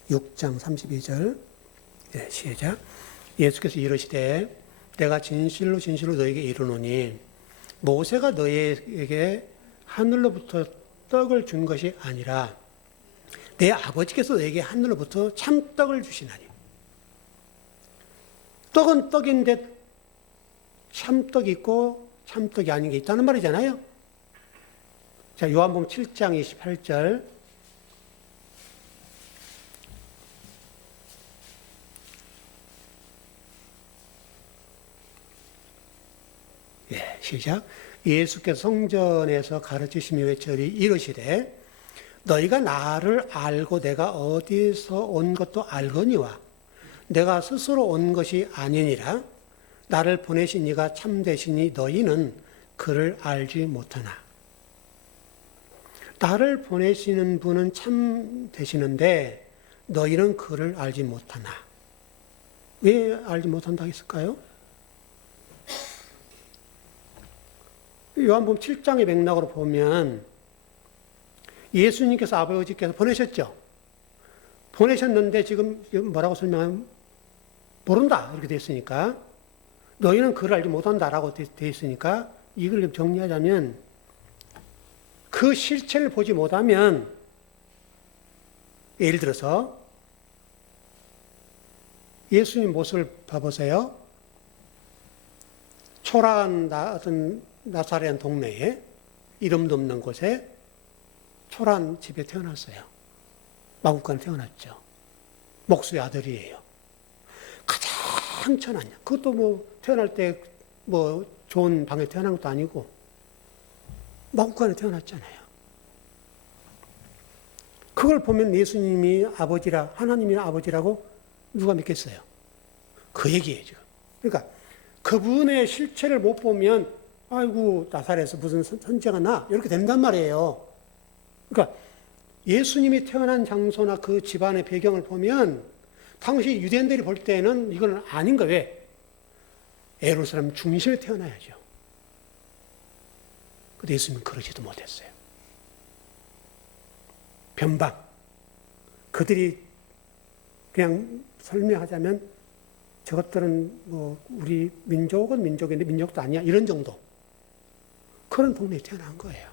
육 장 32절 네, 시작. 예수께서 이르시되 내가 진실로 진실로 너에게 이르노니 모세가 너에게 하늘로부터 떡을 준 것이 아니라 내 아버지께서 너에게 하늘로부터 참떡을 주시나니. 떡은 떡인데 참떡이 있고 참떡이 아닌 게 있다는 말이잖아요. 자, 요한복음 7장 28절 예, 시작. 예수께서 성전에서 가르치시며 외쳐리 이르시되 너희가 나를 알고 내가 어디서 온 것도 알거니와 내가 스스로 온 것이 아니니라. 나를 보내신 이가 참되시니 너희는 그를 알지 못하나. 나를 보내시는 분은 참되시는데 너희는 그를 알지 못하나. 왜 알지 못한다 했을까요? 요한복음 7장의 맥락으로 보면 예수님께서 아버지께서 보내셨죠. 보내셨는데 지금 뭐라고 설명하면 모른다 이렇게 되어 있으니까 너희는 그를 알지 못한다라고 되어 있으니까 이걸 정리하자면 그 실체를 보지 못하면 예를 들어서 예수님 모습을 봐보세요. 초라한 어떤 나사렛 동네에 이름도 없는 곳에 초라한 집에 태어났어요. 마구간에 태어났죠. 목수의 아들이에요. 가장 천한, 그것도 뭐 태어날 때 뭐 좋은 방에 태어난 것도 아니고 마구간에 태어났잖아요. 그걸 보면 예수님이 아버지라, 하나님이 아버지라고 누가 믿겠어요? 그 얘기예요, 지금. 그러니까 그분의 실체를 못 보면 아이고 나사렛에서 무슨 선지자가 나 이렇게 된단 말이에요. 그러니까 예수님이 태어난 장소나 그 집안의 배경을 보면 당시 유대인들이 볼 때는 이건 아닌 거예요. 왜? 예루살렘 중심에 태어나야죠. 근데 예수님은 그러지도 못했어요. 변방. 그들이 그냥 설명하자면 저것들은 뭐 우리 민족은 민족인데 민족도 아니야 이런 정도. 그런 동네에 태어난 거예요.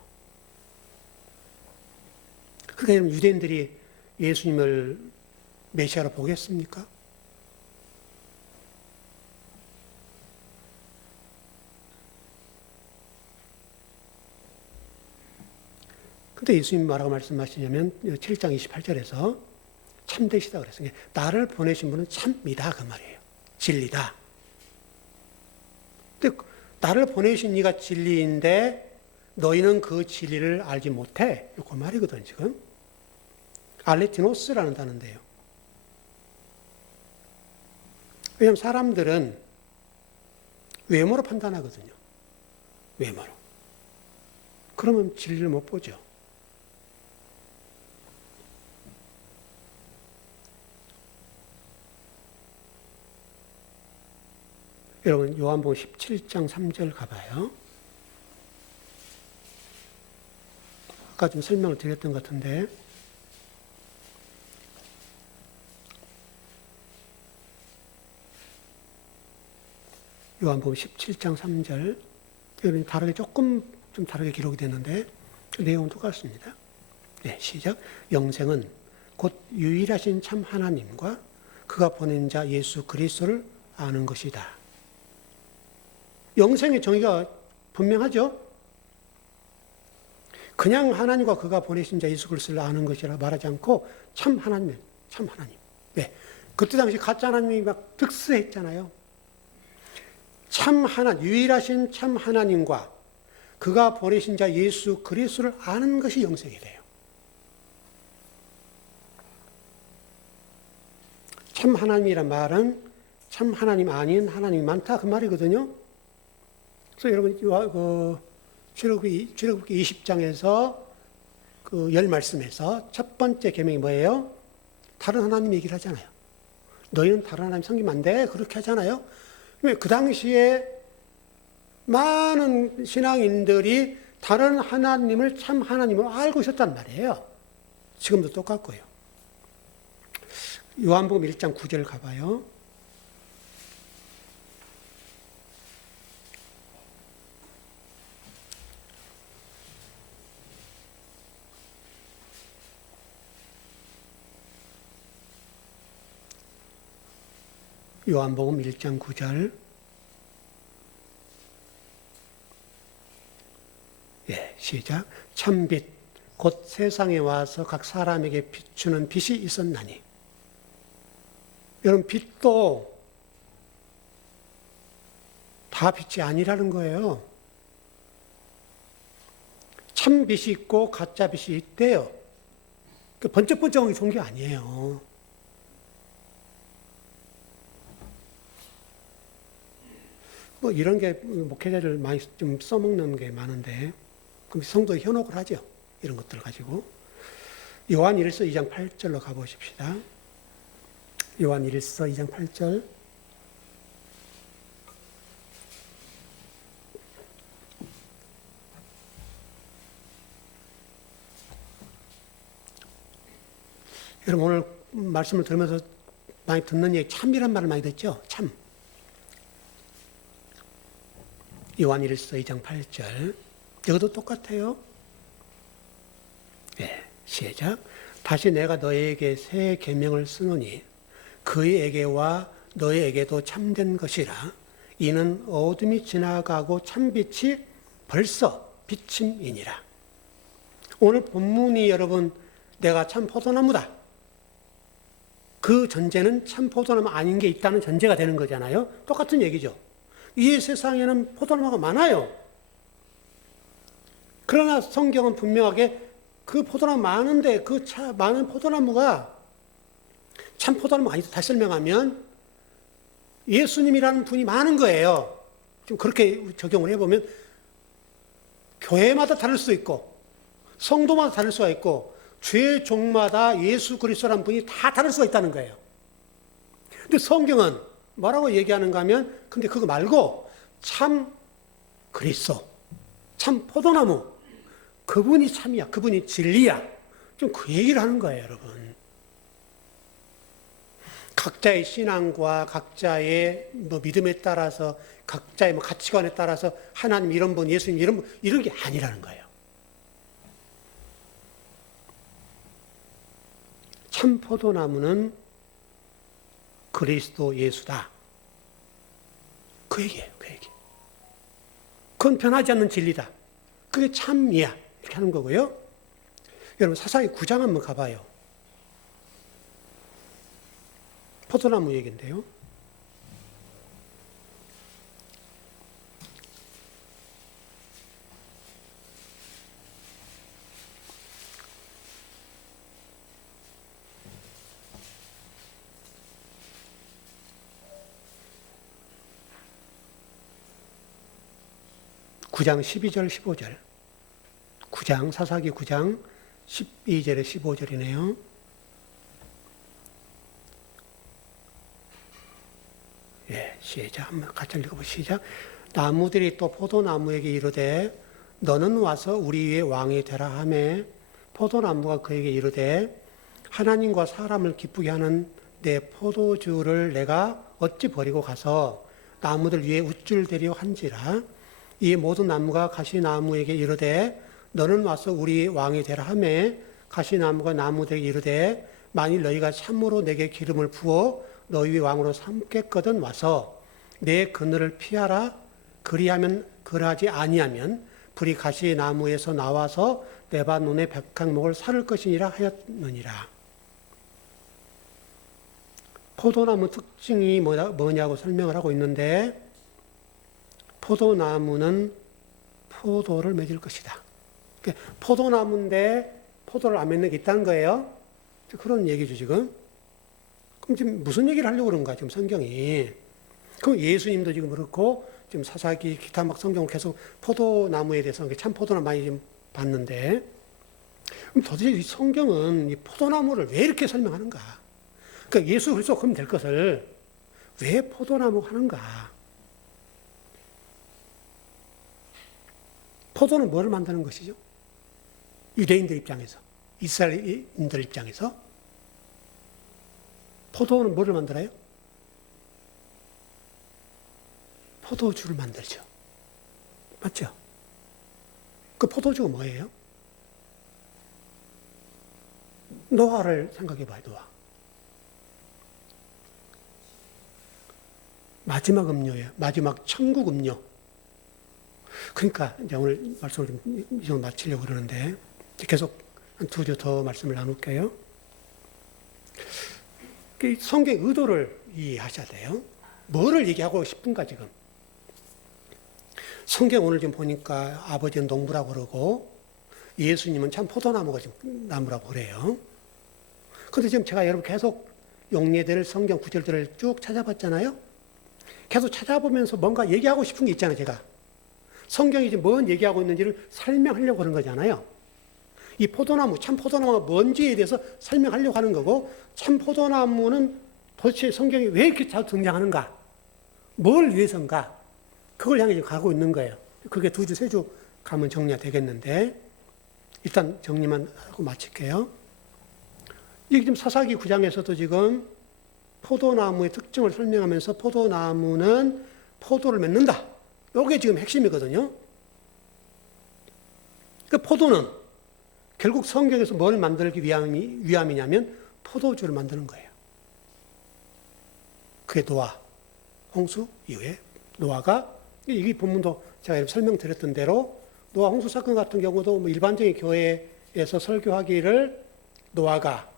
그러니까 유대인들이 예수님을 메시아로 보겠습니까? 근데 예수님 뭐라고 말씀하시냐면 7장 28절에서 참되시다 그랬어요. 나를 보내신 분은 참이다 그 말이에요. 진리다. 근데 나를 보내신 이가 진리인데 너희는 그 진리를 알지 못해. 그 말이거든 지금. 알레티노스라는 단어인데요. 왜냐하면 사람들은 외모로 판단하거든요. 외모로. 그러면 진리를 못 보죠. 여러분 요한복음 17장 3절 가봐요. 아까 좀 설명을 드렸던 것 같은데 요한복음 17장 3절 여러분 다르게 조금 좀 다르게 기록이 됐는데 내용은 똑같습니다. 네, 시작. 영생은 곧 유일하신 참 하나님과 그가 보낸 자 예수 그리스도를 아는 것이다. 영생의 정의가 분명하죠. 그냥 하나님과 그가 보내신 자 예수 그리스도를 아는 것이라 말하지 않고 참 하나님, 참 하나님. 네. 그때 당시 가짜 하나님이 막 득세했잖아요. 참 하나, 유일하신 참 하나님과 그가 보내신 자 예수 그리스도를 아는 것이 영생이 돼요. 참 하나님이란 말은 참 하나님 아닌 하나님이 많다 그 말이거든요. 그래서 여러분 출애굽기 20장에서 그 열 말씀에서 첫 번째 계명이 뭐예요? 다른 하나님 얘기를 하잖아요. 너희는 다른 하나님 섬기면 안 돼. 그렇게 하잖아요. 그 당시에 많은 신앙인들이 다른 하나님을 참 하나님으로 알고 있었단 말이에요. 지금도 똑같고요. 요한복음 1장 9절 가봐요. 요한복음 1장 9절. 예, 시작. 참빛 곧 세상에 와서 각 사람에게 비추는 빛이 있었나니. 여러분, 빛도 다 빛이 아니라는 거예요. 참 빛이 있고 가짜 빛이 있대요. 번쩍번쩍하게 좋은 게 아니에요. 뭐 이런 게 목회자를 많이 좀 써먹는 게 많은데, 그럼 성도에 현혹을 하죠. 이런 것들 가지고. 요한 1서 2장 8절로 가보십시다. 요한 1서 2장 8절. 여러분 오늘 말씀을 들으면서 많이 듣는 얘기 참이란 말을 많이 듣죠? 참. 요한 1서 2장 8절. 여기도 똑같아요. 네, 시작. 다시 내가 너희에게 새 계명을 쓰노니 그에게와 너희에게도 참된 것이라. 이는 어둠이 지나가고 참빛이 벌써 비침이니라. 오늘 본문이 여러분 내가 참 포도나무다. 그 전제는 참 포도나무 아닌 게 있다는 전제가 되는 거잖아요. 똑같은 얘기죠. 이 세상에는 포도나무가 많아요. 그러나 성경은 분명하게 그 포도나무 많은데 그 많은 포도나무가 참 포도나무가 아니다. 다시 설명하면 예수님이라는 분이 많은 거예요. 좀 그렇게 적용을 해보면 교회마다 다를 수 있고 성도마다 다를 수가 있고 죄 종마다 예수 그리스도라는 분이 다 다를 수가 있다는 거예요. 근데 성경은 뭐라고 얘기하는가 하면 근데 그거 말고 참 그리스도, 참 포도나무 그분이 참이야. 그분이 진리야. 좀 그 얘기를 하는 거예요, 여러분. 각자의 신앙과 각자의 믿음에 따라서 각자의 가치관에 따라서 하나님 이런 분, 예수님 이런 분 이런 게 아니라는 거예요. 참 포도나무는 그리스도 예수다. 그 얘기예요, 그 얘기. 그건 변하지 않는 진리다. 그게 참이야. 이렇게 하는 거고요. 여러분 사사기 9장 한번 가봐요. 포도나무 얘기인데요. (9장) 12절 15절 9장 사사기 9장 12절에 15절이네요. 예, 시작. 한번 같이 읽어보시죠. 시작. 나무들이 또 포도나무에게 이르되 너는 와서 우리 위에 왕이 되라 하매 포도나무가 그에게 이르되 하나님과 사람을 기쁘게 하는 내 포도주를 내가 어찌 버리고 가서 나무들 위에 우쭐대려 한지라. 이 모든 나무가 가시나무에게 이르되 너는 와서 우리 왕이 되라 하매 가시나무가 나무들에게 이르되 만일 너희가 참으로 내게 기름을 부어 너희 왕으로 삼겠거든 와서 내 그늘을 피하라. 그리하지 아니하면 불이 가시나무에서 나와서 레바논의 백향목을 살을 것이니라 하였느니라. 포도나무 특징이 뭐냐고 설명을 하고 있는데 포도나무는 포도를 맺을 것이다. 포도나무인데 포도를 안 맺는 게 있다는 거예요. 그런 얘기죠 지금. 그럼 지금 무슨 얘기를 하려고 그런가 지금 성경이. 그 예수님도 지금 그렇고 지금 사사기 기타 막 성경을 계속 포도나무에 대해서 참 포도나무 많이 좀 봤는데 그럼 도대체 이 성경은 이 포도나무를 왜 이렇게 설명하는가? 그러니까 예수 그리스도 그럼 될 것을 왜 포도나무 하는가? 포도는 뭐를 만드는 것이죠? 유대인들 입장에서, 이스라엘인들 입장에서 포도는 뭐를 만들어요? 포도주를 만들죠. 맞죠? 그 포도주가 뭐예요? 노아를 생각해 봐요, 노아. 마지막 음료예요. 마지막 천국 음료. 그러니까 이제 오늘 말씀을 좀 이 정도 마치려고 그러는데 계속 한 두 주 더 말씀을 나눌게요. 성경 의도를 이해하셔야 돼요. 뭐를 얘기하고 싶은가 지금. 성경 오늘 좀 보니까 아버지는 농부라고 그러고 예수님은 참 포도나무가 지금 나무라고 그래요. 그런데 지금 제가 여러분 계속 용례될 성경 구절들을 쭉 찾아봤잖아요. 계속 찾아보면서 뭔가 얘기하고 싶은 게 있잖아요, 제가. 성경이 지금 뭔 얘기하고 있는지를 설명하려고 하는 거잖아요. 이 포도나무, 참 포도나무가 뭔지에 대해서 설명하려고 하는 거고, 참 포도나무는 도대체 성경이 왜 이렇게 자주 등장하는가? 뭘 위해서인가? 그걸 향해 가고 있는 거예요. 그게 두 주, 세 주 가면 정리가 되겠는데, 일단 정리만 하고 마칠게요. 이게 지금 사사기 9장에서도 지금 포도나무의 특징을 설명하면서 포도나무는 포도를 맺는다. 이게 지금 핵심이거든요. 그 포도는 결국 성경에서 뭘 만들기 위함이냐면 포도주를 만드는 거예요. 그게 노아, 홍수 이후에 노아가, 이 본문도 제가 설명드렸던 대로 노아 홍수 사건 같은 경우도 뭐 일반적인 교회에서 설교하기를 노아가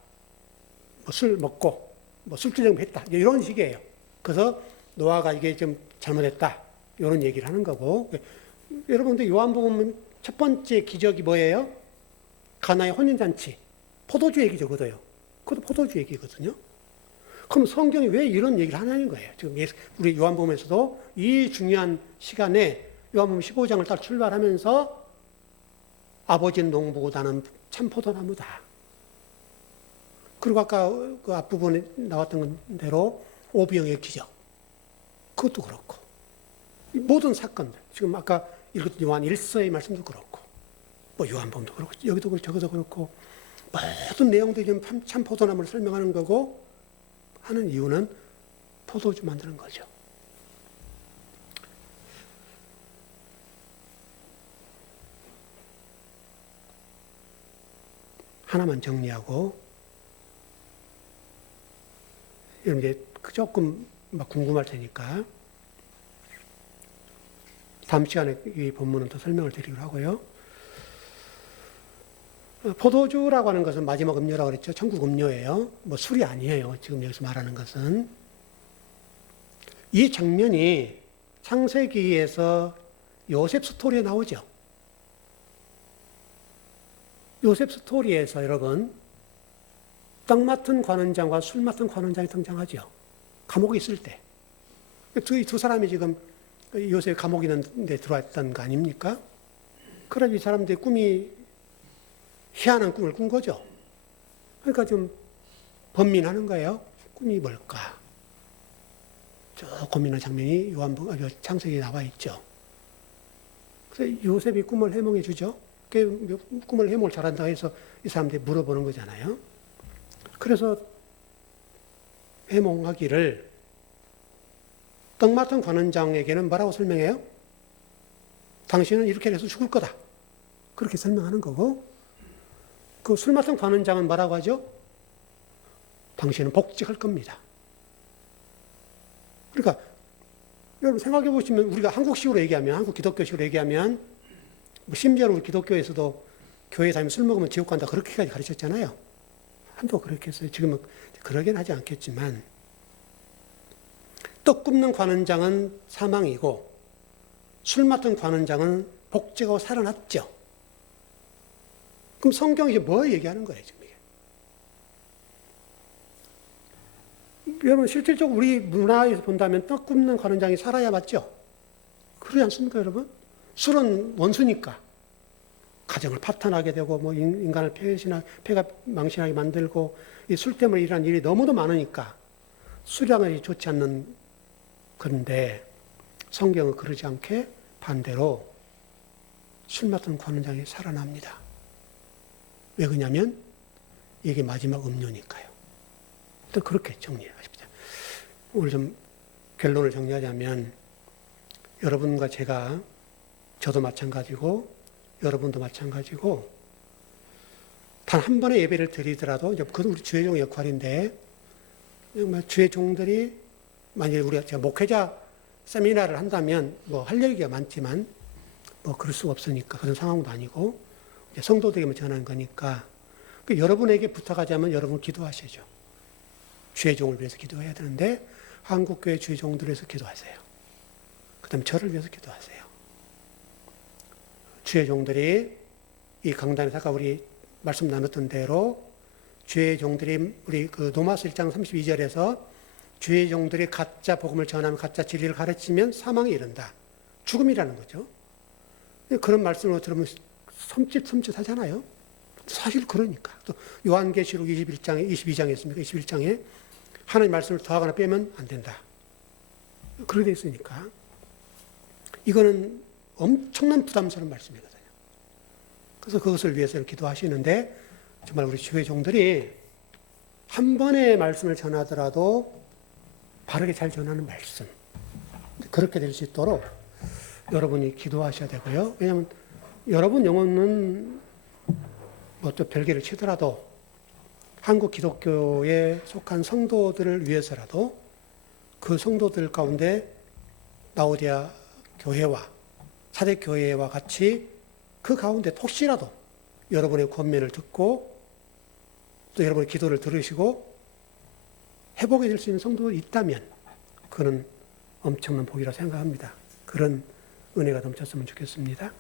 뭐 술 먹고 뭐 술주정을 했다. 이런 식이에요. 그래서 노아가 이게 좀 잘못했다. 이런 얘기를 하는 거고. 여러분들 요한복음 첫 번째 기적이 뭐예요? 가나의 혼인잔치. 포도주 얘기죠, 그것도요. 그것도 포도주 얘기거든요. 그럼 성경이 왜 이런 얘기를 하냐는 거예요. 지금 우리 요한복음에서도 이 중요한 시간에 요한복음 15장을 딱 출발하면서 아버지는 농부고 나는 참 포도나무다. 그리고 아까 그 앞부분에 나왔던 대로 오병의 기적. 그것도 그렇고. 모든 사건들. 지금 아까 읽었던 요한 1서의 말씀도 그렇고. 뭐 요한복음도 그렇고. 여기도 그렇고 저기도 그렇고. 모든 내용들이 참 포도나무를 설명하는 거고 하는 이유는 포도주 만드는 거죠. 하나만 정리하고 이제 조금 막 궁금할 테니까 다음 시간에 이 본문은 더 설명을 드리기로 하고요. 포도주라고 하는 것은 마지막 음료라고 그랬죠. 천국 음료예요. 뭐 술이 아니에요. 지금 여기서 말하는 것은. 이 장면이 창세기에서 요셉 스토리에 나오죠. 요셉 스토리에서 여러분 떡 맡은 관원장과 술 맡은 관원장이 등장하죠. 감옥에 있을 때. 두 사람이 지금 요셉 감옥에 있는 데 들어왔던 거 아닙니까? 그래서 이 사람들의 꿈이 희한한 꿈을 꾼 거죠. 그러니까 좀 번민하는 거예요. 꿈이 뭘까? 저 고민하는 장면이 창세기에 나와 있죠. 그래서 요셉이 꿈을 해몽해 주죠. 꿈을 해몽을 잘한다고 해서 이 사람들이 물어보는 거잖아요. 그래서 해몽하기를 떡 맡은 관원장에게는 뭐라고 설명해요? 당신은 이렇게 해서 죽을 거다. 그렇게 설명하는 거고, 그 술 맡은 관원장은 뭐라고 하죠? 당신은 복직할 겁니다. 그러니까 여러분 생각해 보시면 우리가 한국식으로 얘기하면, 한국 기독교식으로 얘기하면, 뭐 심지어는 우리 기독교에서도 교회 다니면 술 먹으면 지옥 간다 그렇게까지 가르쳤잖아요. 한도 그렇게 했어요. 지금은 그러긴 하지 않겠지만, 떡 굽는 관원장은 사망이고 술 맡은 관원장은 복직하고 살아났죠. 그럼 성경이 뭐 얘기하는 거예요, 지금 이게? 여러분 실질적으로 우리 문화에서 본다면 떡 굽는 관원장이 살아야 맞죠? 그러지 않습니까, 여러분? 술은 원수니까 가정을 파탄하게 되고 뭐 인간을 폐가 망신하게 만들고 이 술 때문에 일어난 일이 너무도 많으니까 수량이 좋지 않는. 그런데 성경은 그러지 않게 반대로 술 맡은 관원장이 살아납니다. 왜 그러냐면 이게 마지막 음료니까요. 또 그렇게 정리하십시오. 오늘 좀 결론을 정리하자면 여러분과 제가, 저도 마찬가지고 여러분도 마찬가지고 단 한 번의 예배를 드리더라도 그건 우리 주의 종 역할인데 정말 주의 종들이 만약에 우리가 목회자 세미나를 한다면 뭐 할 얘기가 많지만 뭐 그럴 수가 없으니까 그런 상황도 아니고 성도들에게만 전하는 거니까 여러분에게 부탁하자면 여러분 기도하시죠. 주의 종을 위해서 기도해야 되는데 한국교회 주의 종들을 위해서 기도하세요. 그 다음에 저를 위해서 기도하세요. 주의 종들이 이 강단에서 아까 우리 말씀 나눴던 대로 주의 종들이 우리 그 로마서 1장 32절에서 주의 종들이 가짜 복음을 전하면 가짜 진리를 가르치면 사망에 이른다. 죽음이라는 거죠. 그런 말씀을 들으면 섬찟하잖아요. 사실 그러니까. 또 요한계시록 22장에 있습니까? 21장에 하나님 말씀을 더하거나 빼면 안 된다. 그렇게 되어 있으니까. 이거는 엄청난 부담스러운 말씀이거든요. 그래서 그것을 위해서 기도하시는데 정말 우리 주의 종들이 한 번의 말씀을 전하더라도 바르게 잘 전하는 말씀. 그렇게 될 수 있도록 여러분이 기도하셔야 되고요. 왜냐하면 여러분 영혼은 뭐 또 별개를 치더라도 한국 기독교에 속한 성도들을 위해서라도 그 성도들 가운데 라오디아 교회와 사대 교회와 같이 그 가운데 혹시라도 여러분의 권면을 듣고 또 여러분의 기도를 들으시고 회복이 될 수 있는 성도가 있다면 그는 엄청난 복이라고 생각합니다. 그런 은혜가 넘쳤으면 좋겠습니다.